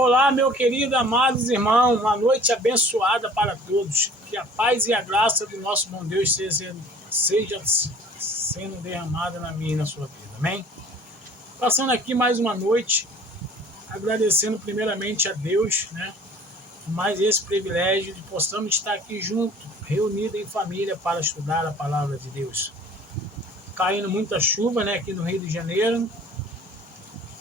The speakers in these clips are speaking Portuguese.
Olá, meu querido, amados irmãos, uma noite abençoada para todos. Que a paz e a graça do nosso bom Deus seja sendo derramada na minha e na sua vida, amém? Passando aqui mais uma noite, agradecendo primeiramente a Deus, né? Mais esse privilégio de possamos estar aqui junto, reunidos em família para estudar a palavra de Deus. Caindo muita chuva, né, aqui no Rio de Janeiro,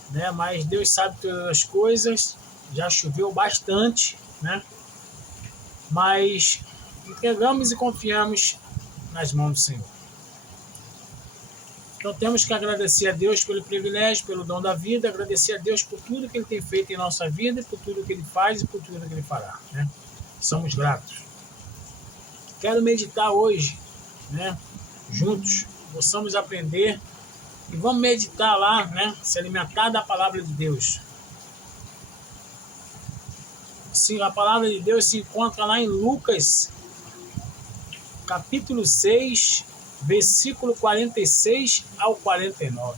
né? Mas Deus sabe todas as coisas, já choveu bastante, né? Mas entregamos e confiamos nas mãos do Senhor. Então temos que agradecer a Deus pelo privilégio, pelo dom da vida, agradecer a Deus por tudo que Ele tem feito em nossa vida, por tudo que Ele faz e por tudo que Ele fará, né? Somos gratos. Quero meditar hoje, né? Juntos, possamos aprender e vamos meditar lá, né? Se alimentar da palavra de Deus. Sim, a palavra de Deus se encontra lá em Lucas, capítulo 6, versículo 46 ao 49.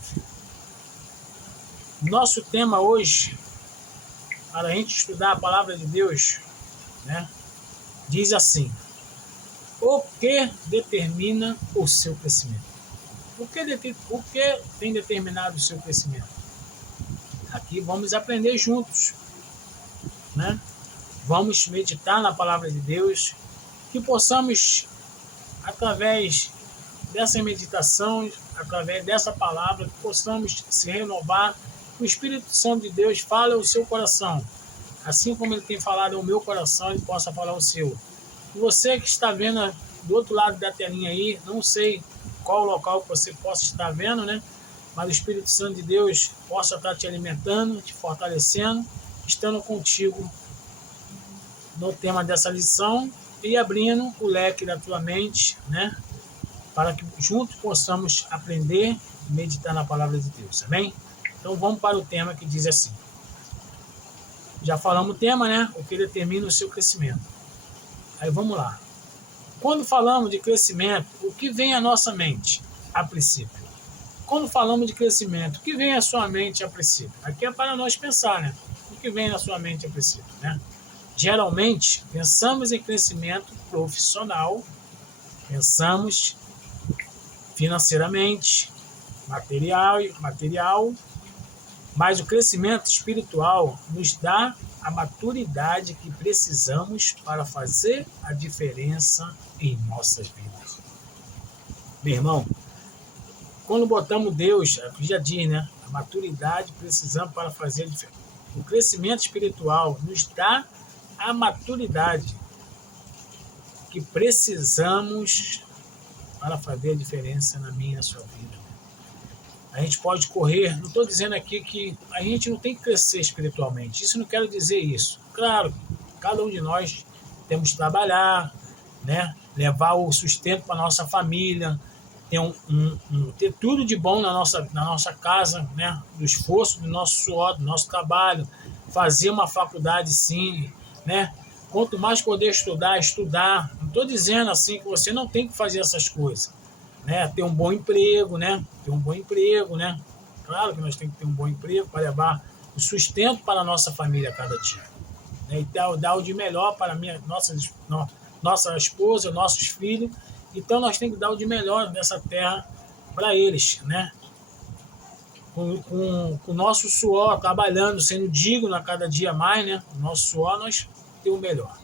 Nosso tema hoje, para a gente estudar a palavra de Deus, né? Diz assim: o que determina o seu crescimento? O que tem determinado o seu crescimento? Aqui vamos aprender juntos, né? Vamos meditar na palavra de Deus, que possamos, através dessa meditação, através dessa palavra, que possamos se renovar, que o Espírito Santo de Deus fale ao seu coração, assim como Ele tem falado ao meu coração, Ele possa falar ao seu. E você que está vendo do outro lado da telinha aí, não sei qual local que você possa estar vendo, né? Mas o Espírito Santo de Deus possa estar te alimentando, te fortalecendo, estando contigo no tema dessa lição e abrindo o leque da tua mente, né? Para que juntos possamos aprender e meditar na palavra de Deus, amém? Então vamos para o tema que diz assim. Já falamos o tema, né? O que determina o seu crescimento. Aí vamos lá. Quando falamos de crescimento, o que vem à nossa mente a princípio? Quando falamos de crescimento, o que vem à sua mente a princípio? Aqui é para nós pensar, né? O que vem na sua mente a princípio, né? Geralmente, pensamos em crescimento profissional, pensamos financeiramente, material, mas o crescimento espiritual nos dá a maturidade que precisamos para fazer a diferença em nossas vidas. Meu irmão, quando botamos Deus, aqui já diz, né? A maturidade precisamos para fazer a diferença. O crescimento espiritual nos dá a maturidade que precisamos para fazer a diferença na minha e na sua vida. A gente pode correr, não estou dizendo aqui que a gente não tem que crescer espiritualmente, isso não quero dizer isso. Claro, cada um de nós temos que trabalhar, né? Levar o sustento para a nossa família, ter tudo de bom na nossa casa, né? Do esforço, do nosso suor, do nosso trabalho, fazer uma faculdade sim, né? Quanto mais poder estudar. Não estou dizendo assim que você não tem que fazer essas coisas, né? Ter um bom emprego, né? Claro que nós temos que ter um bom emprego para levar o sustento para a nossa família a cada dia, né? E dar o de melhor para nossa esposa, nossos filhos. Então nós temos que dar o de melhor nessa terra para eles, né? Com o nosso suor, trabalhando, sendo digno a cada dia mais, né? O nosso suor, nós temos o melhor.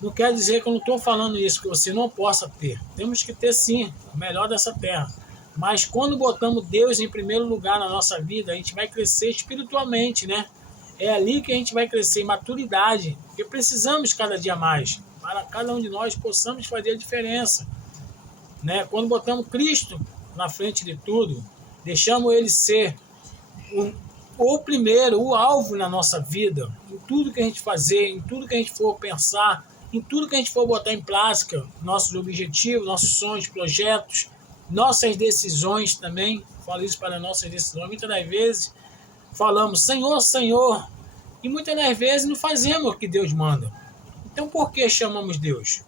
Não quer dizer que eu não estou falando isso, que você não possa ter. Temos que ter sim, o melhor dessa terra. Mas quando botamos Deus em primeiro lugar na nossa vida, a gente vai crescer espiritualmente, né? É ali que a gente vai crescer em maturidade, porque precisamos cada dia mais, para cada um de nós possamos fazer a diferença, né? Quando botamos Cristo na frente de tudo, deixamos Ele ser o primeiro, o alvo na nossa vida, em tudo que a gente fazer, em tudo que a gente for pensar, em tudo que a gente for botar em prática, nossos objetivos, nossos sonhos, projetos, nossas decisões também, falo isso para nossas decisões, muitas das vezes falamos, Senhor, Senhor, e muitas das vezes não fazemos o que Deus manda. Então por que chamamos Deus?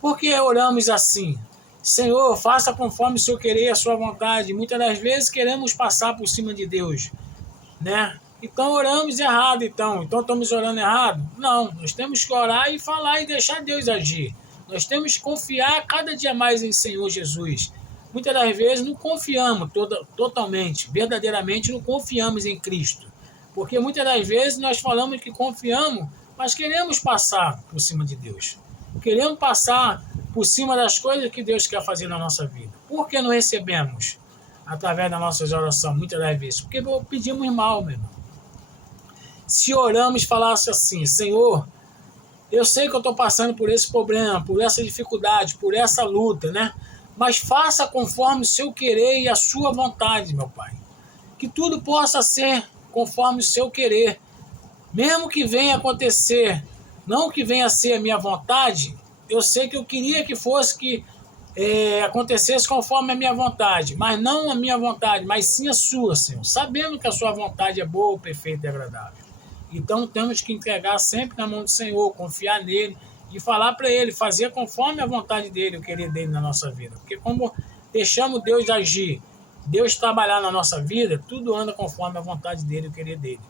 Por que oramos assim? Senhor, faça conforme o Senhor querer, a sua vontade. Muitas das vezes queremos passar por cima de Deus, né? Então oramos errado, então estamos orando errado? Não, nós temos que orar e falar e deixar Deus agir. Nós temos que confiar cada dia mais em Senhor Jesus. Muitas das vezes não confiamos totalmente, verdadeiramente não confiamos em Cristo. Porque muitas das vezes nós falamos que confiamos, mas queremos passar por cima de Deus. Queremos passar por cima das coisas que Deus quer fazer na nossa vida. Por que não recebemos através das nossas orações, muitas das vezes? Porque pedimos mal, meu irmão. Se oramos e falasse assim, Senhor, eu sei que eu estou passando por esse problema, por essa dificuldade, por essa luta, né? Mas faça conforme o seu querer e a sua vontade, meu Pai. Que tudo possa ser conforme o seu querer. Mesmo que venha acontecer, não que venha a ser a minha vontade, eu sei que eu queria que fosse que acontecesse conforme a minha vontade, mas não a minha vontade, mas sim a sua, Senhor. Sabendo que a sua vontade é boa, perfeita e agradável. Então temos que entregar sempre na mão do Senhor, confiar nele e falar para ele, fazer conforme a vontade dele, o querer dele na nossa vida. Porque como deixamos Deus agir, Deus trabalhar na nossa vida, tudo anda conforme a vontade dele, o querer dele.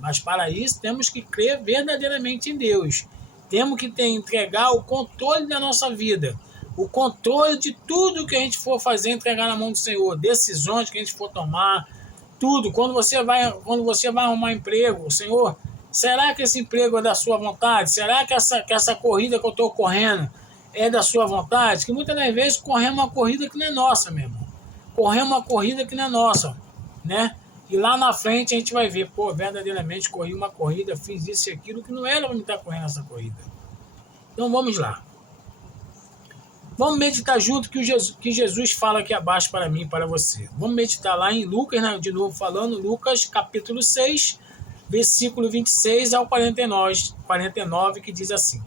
Mas para isso temos que crer verdadeiramente em Deus. Temos que entregar o controle da nossa vida, o controle de tudo que a gente for fazer, entregar na mão do Senhor, decisões que a gente for tomar, tudo. Quando você vai arrumar emprego, Senhor, será que esse emprego é da sua vontade? Será que essa corrida que eu estou correndo é da sua vontade? Que muitas das vezes corremos uma corrida que não é nossa, meu irmão. Corremos uma corrida que não é nossa, né? E lá na frente a gente vai ver, pô, verdadeiramente corri uma corrida, fiz isso e aquilo, que não era para me estar correndo essa corrida. Então vamos lá. Vamos meditar junto que Jesus fala aqui abaixo para mim e para você. Vamos meditar lá em Lucas, né, de novo falando, Lucas capítulo 6, versículo 26 ao 49, que diz assim.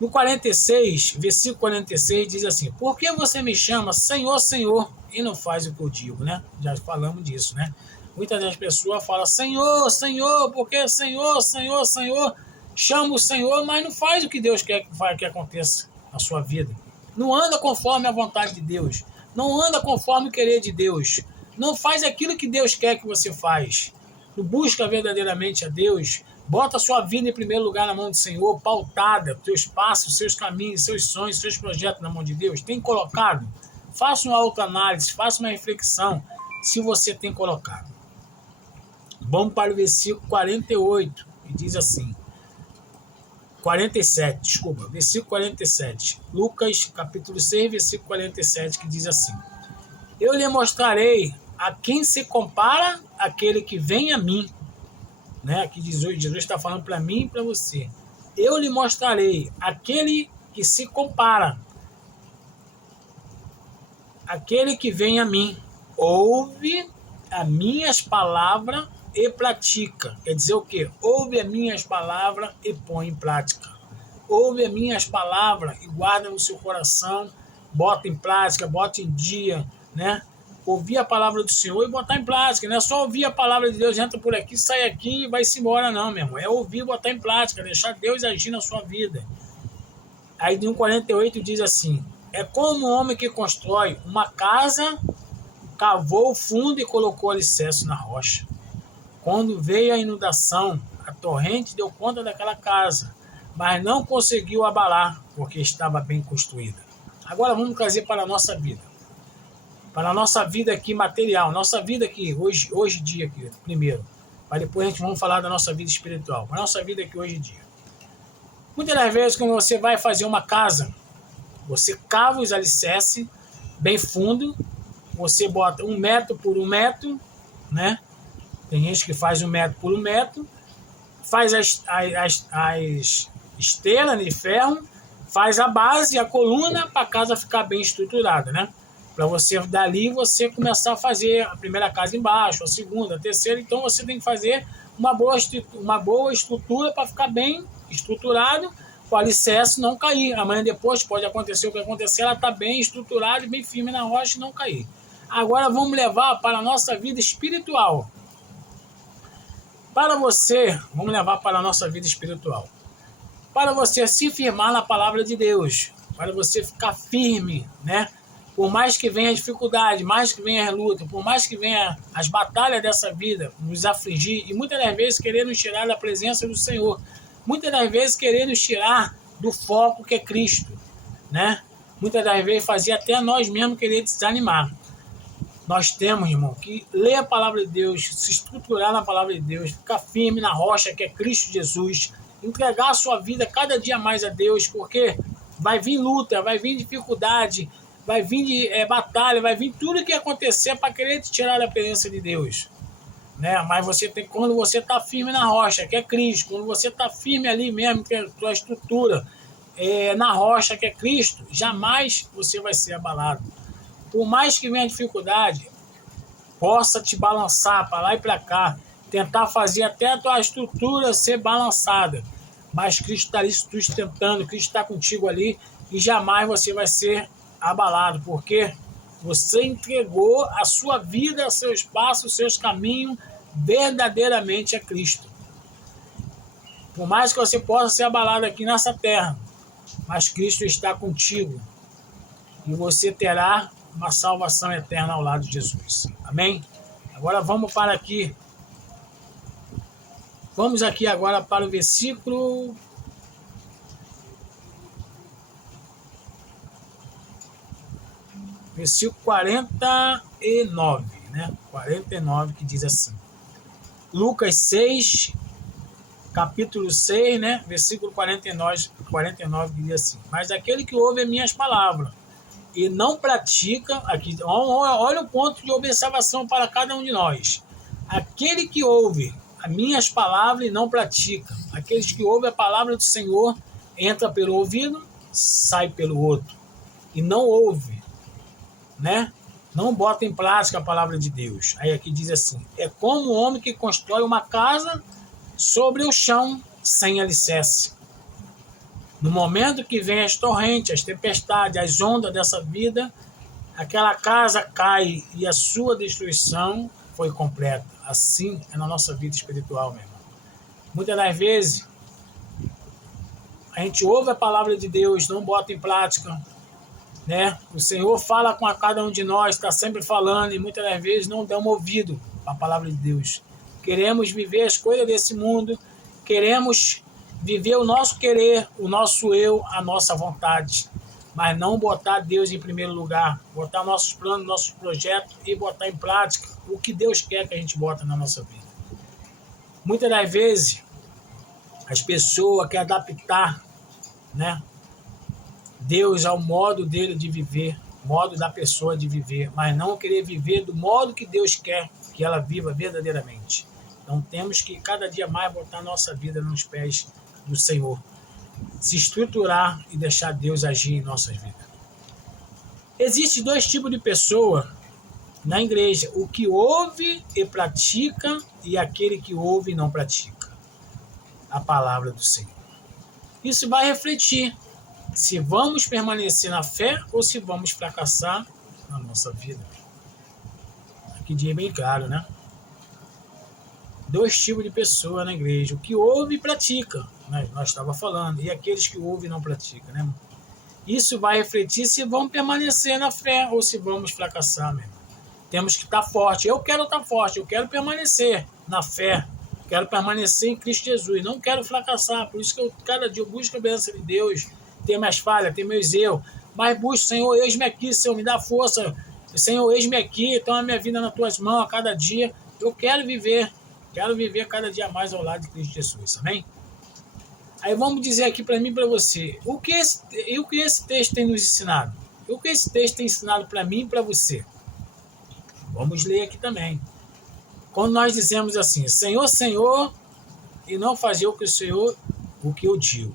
No 46, versículo 46, diz assim, por que você me chama Senhor, Senhor, e não faz o que eu digo, né? Já falamos disso, né? Muitas das pessoas falam, Senhor, Senhor, porque Senhor, Senhor, Senhor, chama o Senhor, mas não faz o que Deus quer que aconteça na sua vida. Não anda conforme a vontade de Deus. Não anda conforme o querer de Deus. Não faz aquilo que Deus quer que você faz. Não busca verdadeiramente a Deus. Bota a sua vida em primeiro lugar na mão do Senhor, pautada, teus passos, seus caminhos, seus sonhos, seus projetos na mão de Deus. Tem colocado? Faça uma autoanálise, faça uma reflexão se você tem colocado. Vamos para o versículo 48, que diz assim. 47, desculpa, versículo 47. Lucas, capítulo 6, versículo 47, que diz assim. Eu lhe mostrarei a quem se compara aquele que vem a mim. Né? Aqui Jesus está falando para mim e para você. Eu lhe mostrarei aquele que se compara. Aquele que vem a mim. Ouve as minhas palavras e pratica. Quer dizer o quê? Ouve as minhas palavras e põe em prática. Ouve as minhas palavras e guarda no seu coração, bota em prática, bota em dia, né? Ouvir a palavra do Senhor e botar em prática. Não é só ouvir a palavra de Deus, entra por aqui, sai aqui e vai-se embora, não, meu irmão. É ouvir e botar em prática, deixar Deus agir na sua vida. Aí no 48 diz assim, é como um homem que constrói uma casa, cavou o fundo e colocou alicerce na rocha. Quando veio a inundação, a torrente deu conta daquela casa, mas não conseguiu abalar, porque estava bem construída. Agora vamos trazer para a nossa vida. Para a nossa vida aqui material, nossa vida aqui, hoje em dia, aqui, primeiro. Para depois a gente vamos falar da nossa vida espiritual. Para a nossa vida aqui hoje em dia. Muitas das vezes, quando você vai fazer uma casa, você cava os alicerces bem fundo, você bota 1 metro por 1 metro, né? Tem gente que faz 1 metro por 1 metro, faz as esteiras de ferro, faz a base, a coluna, para a casa ficar bem estruturada, né? Para você, dali, você começar a fazer a primeira casa embaixo, a segunda, a terceira. Então, você tem que fazer uma boa estrutura para ficar bem estruturado, o alicerce não cair. Amanhã depois pode acontecer o que acontecer, ela está bem estruturada e bem firme na rocha e não cair. Agora, vamos levar para a nossa vida espiritual. Vamos levar para a nossa vida espiritual. Para você se firmar na palavra de Deus, para você ficar firme, né? Por mais que venha a dificuldade, mais que venha a luta, por mais que venha as batalhas dessa vida nos afligir, e muitas das vezes querer nos tirar da presença do Senhor, muitas das vezes querer nos tirar do foco que é Cristo, né? Muitas das vezes fazia até nós mesmos querer desanimar. Nós temos, irmão, que ler a palavra de Deus, se estruturar na palavra de Deus, ficar firme na rocha que é Cristo Jesus, entregar a sua vida cada dia mais a Deus, porque vai vir luta, vai vir dificuldade, vai vir batalha, vai vir tudo que acontecer para querer te tirar da presença de Deus, né? Mas você tem, quando você está firme na rocha, que é Cristo, quando você está firme ali mesmo, que é a tua estrutura, na rocha, que é Cristo, jamais você vai ser abalado. Por mais que venha a dificuldade, possa te balançar para lá e para cá, tentar fazer até a tua estrutura ser balançada, mas Cristo está ali sustentando, Cristo está contigo ali, e jamais você vai ser abalado, porque você entregou a sua vida, seus passos, seus caminhos verdadeiramente a Cristo. Por mais que você possa ser abalado aqui nessa terra, mas Cristo está contigo e você terá uma salvação eterna ao lado de Jesus. Amém? Agora vamos para aqui. Vamos aqui agora para o versículo 49, né? 49, que diz assim. Lucas 6, capítulo 6, né? Versículo 49, que diz assim. Mas aquele que ouve as minhas palavras e não pratica, aqui, olha o ponto de observação para cada um de nós. Aquele que ouve as minhas palavras e não pratica, aqueles que ouvem a palavra do Senhor, entra pelo ouvido, sai pelo outro, e não ouve, né? Não bota em prática a palavra de Deus. Aí aqui diz assim, é como um homem que constrói uma casa sobre o chão sem alicerce. No momento que vem as torrentes, as tempestades, as ondas dessa vida, aquela casa cai e a sua destruição foi completa. Assim é na nossa vida espiritual, meu irmão. Muitas das vezes, a gente ouve a palavra de Deus, não bota em prática, né? O Senhor fala com cada um de nós, está sempre falando, e muitas das vezes não damos ouvido à palavra de Deus. Queremos viver as coisas desse mundo, queremos viver o nosso querer, o nosso eu, a nossa vontade, mas não botar Deus em primeiro lugar, botar nossos planos, nossos projetos e botar em prática o que Deus quer que a gente bota na nossa vida. Muitas das vezes, as pessoas querem adaptar, né, Deus ao modo dele de viver, modo da pessoa de viver, mas não querer viver do modo que Deus quer que ela viva verdadeiramente. Então temos que cada dia mais botar nossa vida nos pés do Senhor, se estruturar e deixar Deus agir em nossas vidas. Existem dois tipos de pessoa na igreja, o que ouve e pratica e aquele que ouve e não pratica a palavra do Senhor. Isso vai refletir se vamos permanecer na fé ou se vamos fracassar na nossa vida. Aqui diz bem claro, né? Dois tipos de pessoa na igreja, o que ouve e pratica, né? Nós estávamos falando, e aqueles que ouvem e não praticam, né? Isso vai refletir se vamos permanecer na fé ou se vamos fracassar, mesmo. Temos que estar forte. Eu quero estar forte, eu quero permanecer na fé, quero permanecer em Cristo Jesus, não quero fracassar. Por isso que cada dia eu busco a bênção de Deus, ter minhas falhas, ter meus erros, mas busco, Senhor, eis-me aqui, Senhor, me dá força, Senhor, eis-me aqui, toma a minha vida nas tuas mãos a cada dia. Eu quero viver cada dia mais ao lado de Cristo Jesus, amém? Aí vamos dizer aqui para mim e para você, o que esse texto tem nos ensinado? O que esse texto tem ensinado para mim e para você? Vamos ler aqui também. Quando nós dizemos assim, Senhor, Senhor, e não fazer o que eu digo.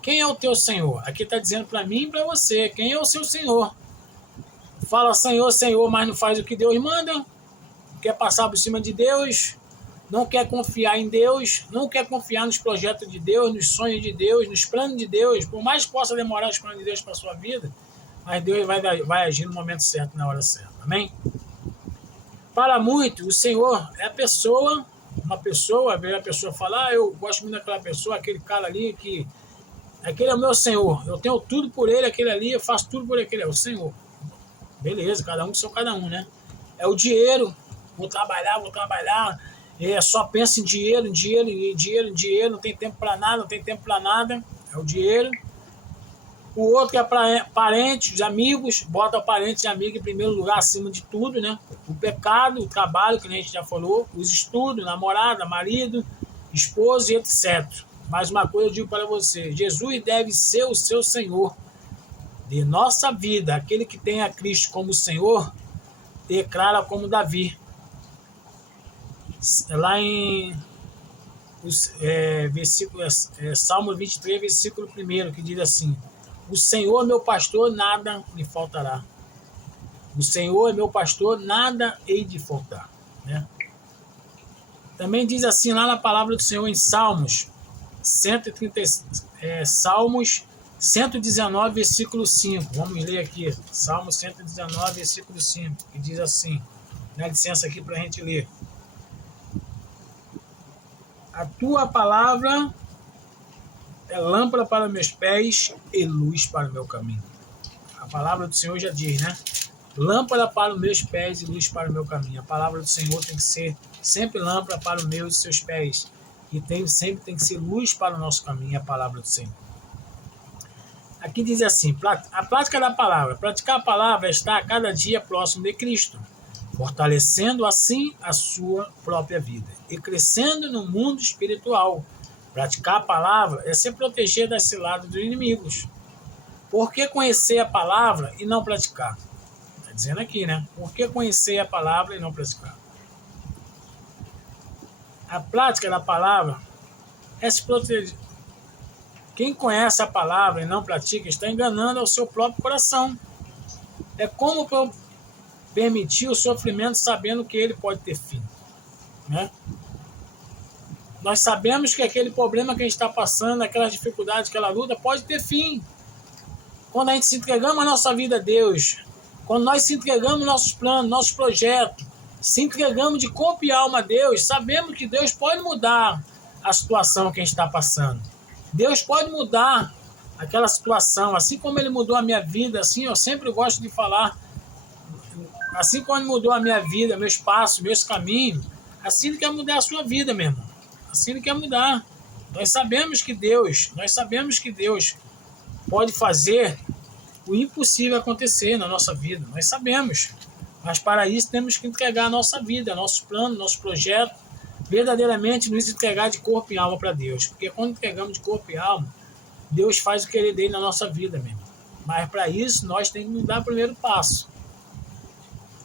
Quem é o teu Senhor? Aqui está dizendo para mim e para você, quem é o seu Senhor? Fala Senhor, Senhor, mas não faz o que Deus manda, quer passar por cima de Deus, não quer confiar em Deus, não quer confiar nos projetos de Deus, nos sonhos de Deus, nos planos de Deus, por mais que possa demorar os planos de Deus para a sua vida, mas Deus vai agir no momento certo, na hora certa, amém? Para muito, o Senhor é a pessoa, uma pessoa, a pessoa fala, eu gosto muito daquela pessoa, aquele cara ali, que aquele é o meu Senhor, eu tenho tudo por ele, aquele ali, eu faço tudo por aquele, é o Senhor. Beleza, cada um com seu cada um, né? É o dinheiro. Vou trabalhar. Só pensa em dinheiro, não tem tempo para nada. É o dinheiro. O outro é parentes, amigos, bota o parente e amigo em primeiro lugar, acima de tudo, né? O pecado, o trabalho, que a gente já falou, os estudos, namorada, marido, esposa e etc. Mais uma coisa eu digo para você: Jesus deve ser o seu Senhor de nossa vida. Aquele que tem a Cristo como Senhor, declara como Davi. Lá em Salmo 23, versículo 1, que diz assim: o Senhor é meu pastor, nada me faltará. O Senhor é meu pastor, nada hei de faltar. Né? Também diz assim lá na palavra do Senhor em Salmos 119, versículo 5. Vamos ler aqui. Salmo 119, versículo 5, que diz assim. Dá licença aqui para a gente ler. A tua palavra é lâmpada para meus pés e luz para o meu caminho. A palavra do Senhor já diz, né? Lâmpada para os meus pés e luz para o meu caminho. A palavra do Senhor tem que ser sempre lâmpada para os meus e seus pés. E sempre tem que ser luz para o nosso caminho, a palavra do Senhor. Aqui diz assim: a prática da palavra. Praticar a palavra está a cada dia próximo de Cristo, fortalecendo assim a sua própria vida e crescendo no mundo espiritual. Praticar a palavra é se proteger das ciladas dos inimigos. Por que conhecer a palavra e não praticar? Está dizendo aqui, né? Por que conhecer a palavra e não praticar? A prática da palavra é se proteger. Quem conhece a palavra e não pratica está enganando ao seu próprio coração. É como permitir o sofrimento sabendo que ele pode ter fim. Né? Nós sabemos que aquele problema que a gente está passando, aquelas dificuldades, aquela luta, pode ter fim. Quando a gente se entregamos a nossa vida a Deus, quando nós se entregamos nossos planos, nossos projetos, se entregamos de corpo e alma a Deus, sabemos que Deus pode mudar a situação que a gente está passando. Deus pode mudar aquela situação, assim como Ele mudou a minha vida, assim eu sempre gosto de falar, assim como Ele mudou a minha vida, meus passos, meus caminhos, assim Ele quer mudar a sua vida, meu irmão. Assim Ele quer mudar. Nós sabemos que Deus pode fazer o impossível acontecer na nossa vida. Nós sabemos. Mas para isso temos que entregar a nossa vida, nossos planos, nosso projeto, verdadeiramente nos entregar de corpo e alma para Deus. Porque quando entregamos de corpo e alma, Deus faz o querer dele na nossa vida mesmo. Mas para isso nós temos que dar o primeiro passo.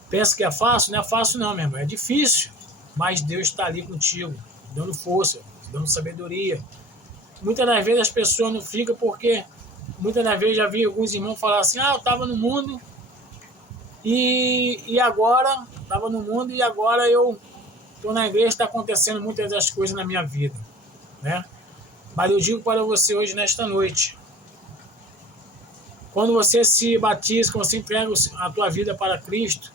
Pensa que é fácil? Não é fácil não, meu irmão. É difícil. Mas Deus está ali contigo, dando força, dando sabedoria. Muitas das vezes as pessoas não ficam porque... Muitas das vezes já vi alguns irmãos falar assim: eu estava no mundo e agora eu estou na igreja, está acontecendo muitas das coisas na minha vida. Né? Mas eu digo para você hoje, nesta noite, quando você se batiza, quando você entrega a tua vida para Cristo,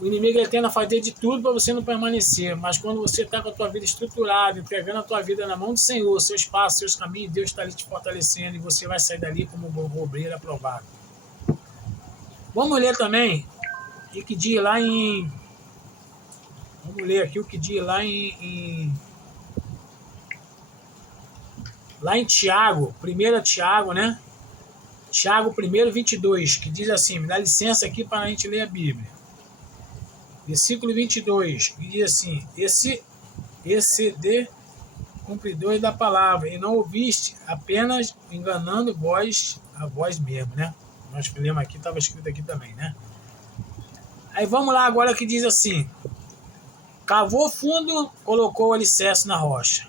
o inimigo ele tenta fazer de tudo para você não permanecer, mas quando você está com a tua vida estruturada, entregando a tua vida na mão do Senhor, seus passos, seus caminhos, Deus está ali te fortalecendo e você vai sair dali como um bom obreiro aprovado. Vamos ler também o que diz lá em... Vamos ler aqui o que diz lá em Tiago, 1 Tiago, né? Tiago 1, 22, que diz assim, me dá licença aqui para a gente ler a Bíblia. Versículo 22, que diz assim: esse de cumpridores da palavra, e não ouviste, apenas enganando a vós mesmo, né? Nós lemos aqui, estava escrito aqui também, né? Aí vamos lá agora que diz assim: cavou fundo, colocou o alicerce na rocha.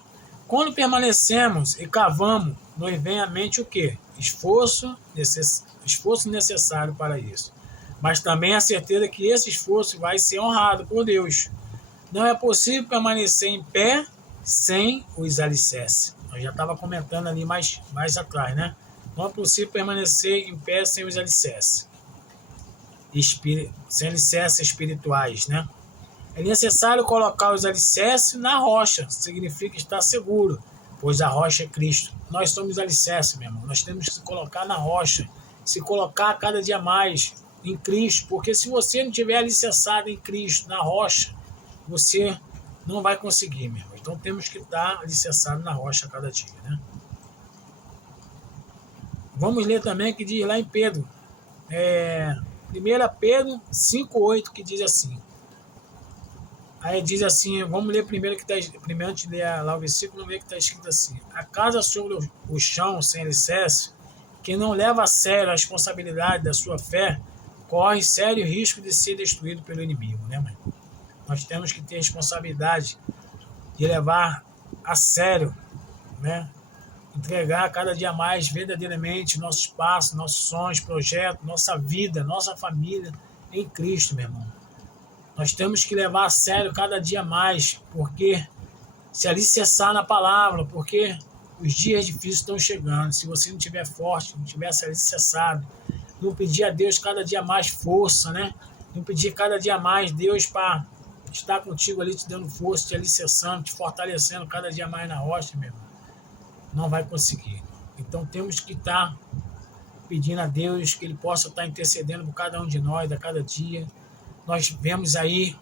Quando permanecemos e cavamos, nos vem à mente o quê? Esforço necessário para isso. Mas também a certeza que esse esforço vai ser honrado por Deus. Não é possível permanecer em pé sem os alicerces. Eu já estava comentando ali mais atrás, né? Não é possível permanecer em pé sem os alicerces. Sem alicerces espirituais, né? É necessário colocar os alicerces na rocha. Significa estar seguro, pois a rocha é Cristo. Nós somos alicerces, meu irmão. Nós temos que se colocar na rocha. Se colocar cada dia mais. em Cristo, porque se você não tiver alicerçado em Cristo, na rocha, você não vai conseguir, meu irmão. Então temos que estar alicerçado na rocha a cada dia, né? Vamos ler também o que diz lá em Pedro, 1 Pedro 5,8, que diz assim. Aí diz assim, vamos ler primeiro que está, primeiro antes de ler lá o versículo, vamos ver que está escrito assim: a casa sobre o chão sem alicerce, que não leva a sério a responsabilidade da sua fé, corre sério risco de ser destruído pelo inimigo, né, mãe? Nós temos que ter responsabilidade de levar a sério, né? Entregar cada dia mais verdadeiramente nosso espaço, nossos sonhos, projetos, nossa vida, nossa família em Cristo, meu irmão. Nós temos que levar a sério cada dia mais, porque se alicerçar na palavra, porque os dias difíceis estão chegando. Se você não estiver forte, não estiver alicerçado, não pedir a Deus cada dia mais força, né? Não pedir cada dia mais Deus para estar contigo ali, te dando força, te alicerçando, te fortalecendo cada dia mais na rocha, meu irmão, não vai conseguir. Então temos que estar pedindo a Deus que Ele possa estar intercedendo por cada um de nós, a cada dia. Nós vemos aí,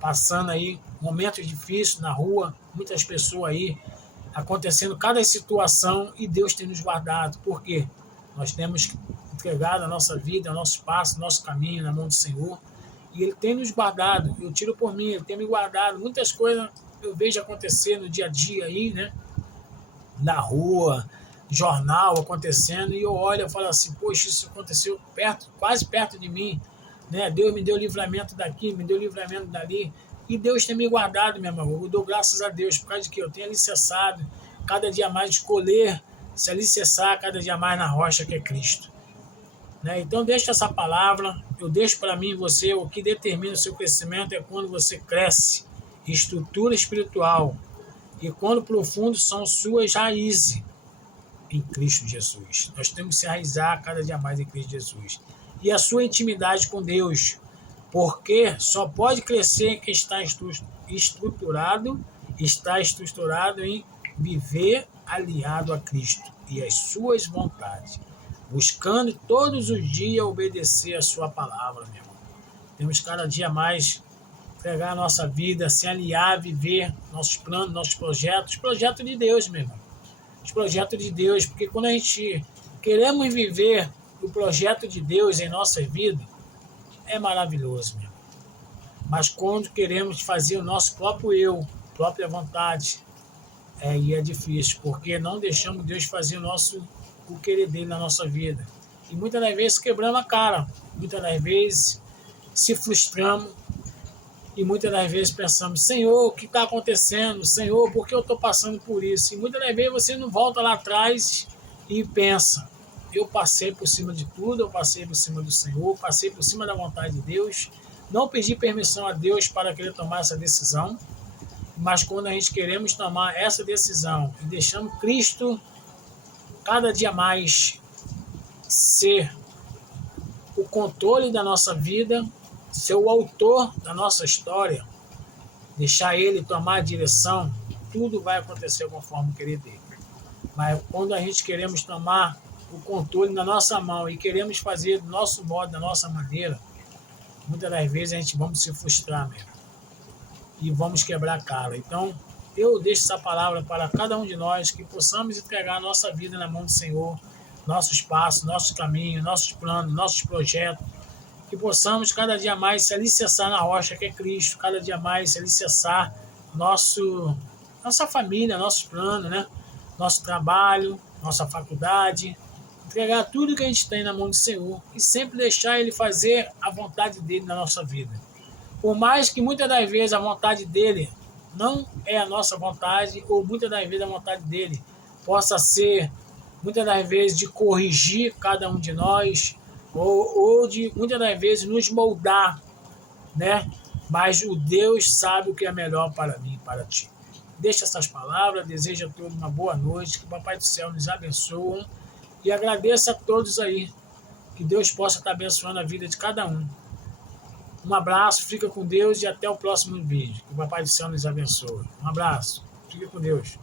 passando aí, momentos difíceis na rua, muitas pessoas aí, acontecendo cada situação, e Deus tem nos guardado. Por quê? Nós temos entregado a nossa vida, o nosso espaço, o nosso caminho na mão do Senhor, e Ele tem nos guardado. Eu tiro por mim, Ele tem me guardado. Muitas coisas eu vejo acontecer no dia a dia aí, né? Na rua, jornal acontecendo, e eu olho e falo assim, poxa, isso aconteceu perto, quase perto de mim, né? Deus me deu livramento daqui, me deu livramento dali, e Deus tem me guardado, meu irmão. Eu dou graças a Deus, por causa de que eu tenho alicerçado, cada dia mais escolher, se alicerçar cada dia mais na rocha que é Cristo, né? Então deixa essa palavra, eu deixo para mim e você, o que determina o seu crescimento é quando você cresce, estrutura espiritual, e quando profundo são suas raízes em Cristo Jesus. Nós temos que se enraizar cada dia mais em Cristo Jesus. E a sua intimidade com Deus, porque só pode crescer quem está estruturado em viver aliado a Cristo e as suas vontades, buscando todos os dias obedecer a sua palavra, meu irmão. Temos cada dia mais pegar a nossa vida, se aliar, viver nossos planos, nossos projetos, projetos de Deus, meu irmão. Os projetos de Deus, porque quando a gente queremos viver o projeto de Deus em nossa vida, é maravilhoso, meu irmão. Mas quando queremos fazer o nosso próprio eu, própria vontade, aí é difícil, porque não deixamos Deus fazer o querer dele na nossa vida. E muitas das vezes quebramos a cara, muitas das vezes se frustramos, e muitas das vezes pensamos, Senhor, o que está acontecendo? Senhor, por que eu estou passando por isso? E muitas das vezes você não volta lá atrás e pensa, eu passei por cima de tudo, eu passei por cima do Senhor, passei por cima da vontade de Deus, não pedi permissão a Deus para que Ele tomasse essa decisão, mas quando a gente queremos tomar essa decisão e deixamos Cristo cada dia mais ser o controle da nossa vida, ser o autor da nossa história, deixar Ele tomar a direção, tudo vai acontecer conforme o querer dele. Mas quando a gente queremos tomar o controle na nossa mão e queremos fazer do nosso modo, da nossa maneira, muitas das vezes a gente vamos se frustrar mesmo e vamos quebrar a cara. Então, eu deixo essa palavra para cada um de nós, que possamos entregar a nossa vida na mão do Senhor, nosso espaço, nosso caminho, nossos planos, nossos projetos, que possamos cada dia mais se alicerçar na rocha que é Cristo, cada dia mais se alicerçar nossa família, nossos planos, né? Nosso trabalho, nossa faculdade, entregar tudo que a gente tem na mão do Senhor e sempre deixar Ele fazer a vontade dele na nossa vida. Por mais que muitas das vezes a vontade dele não é a nossa vontade, ou muitas das vezes a vontade dele possa ser, muitas das vezes, de corrigir cada um de nós, ou de, muitas das vezes, nos moldar, né? Mas o Deus sabe o que é melhor para mim e para ti. Deixa essas palavras, desejo a todos uma boa noite, que o Papai do Céu nos abençoe, e agradeço a todos aí, que Deus possa estar abençoando a vida de cada um. Um abraço, fica com Deus e até o próximo vídeo. Que o Papai do Céu nos abençoe. Um abraço, fica com Deus.